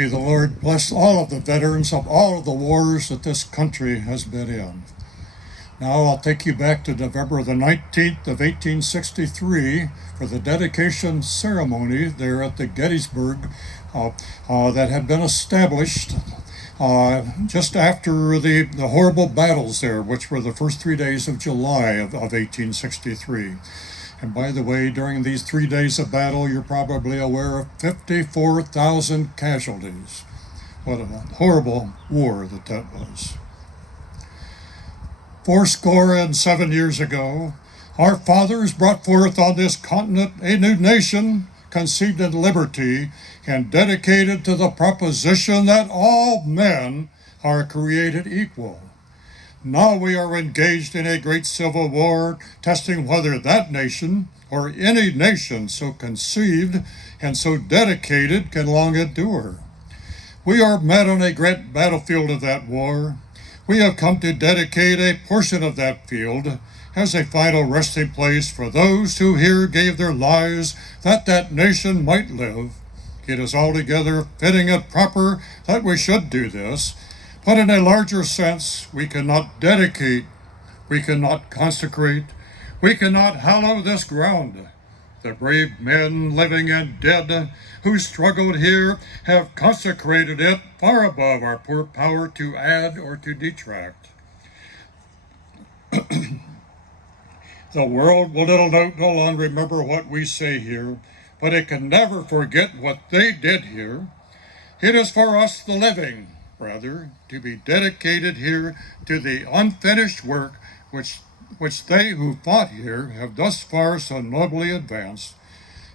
May the Lord bless all of the veterans of all of the wars that this country has been in. Now I'll take you back to November the 19th of 1863 for the dedication ceremony there at the Gettysburg that had been established just after the horrible battles there, which were the first 3 days of July of 1863. And by the way, during these 3 days of battle, you're probably aware of 54,000 casualties. What a horrible war that was. 7 years ago, our fathers brought forth on this continent a new nation, conceived in liberty and dedicated to the proposition that all men are created equal. Now we are engaged in a great civil war, testing whether that nation, or any nation so conceived and so dedicated, can long endure. We are met on a great battlefield of that war. We have come to dedicate a portion of that field as a final resting place for those who here gave their lives that that nation might live. It is altogether fitting and proper that we should do this, but in a larger sense, we cannot dedicate, we cannot consecrate, we cannot hallow this ground. The brave men, living and dead, who struggled here have consecrated it far above our poor power to add or to detract. The world will no longer remember what we say here, but it can never forget what they did here. It is for us, the living, rather, to be dedicated here to the unfinished work which they who fought here have thus far so nobly advanced.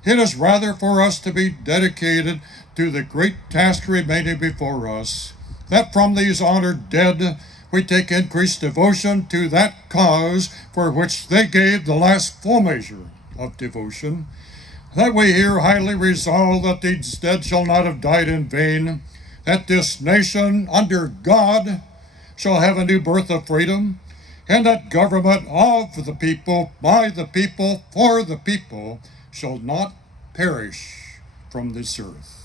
It is rather for us to be dedicated to the great task remaining before us, that from these honored dead we take increased devotion to that cause for which they gave the last full measure of devotion, that we here highly resolve that these dead shall not have died in vain, that this nation under God shall have a new birth of freedom, and that government of the people, by the people, for the people, shall not perish from this earth.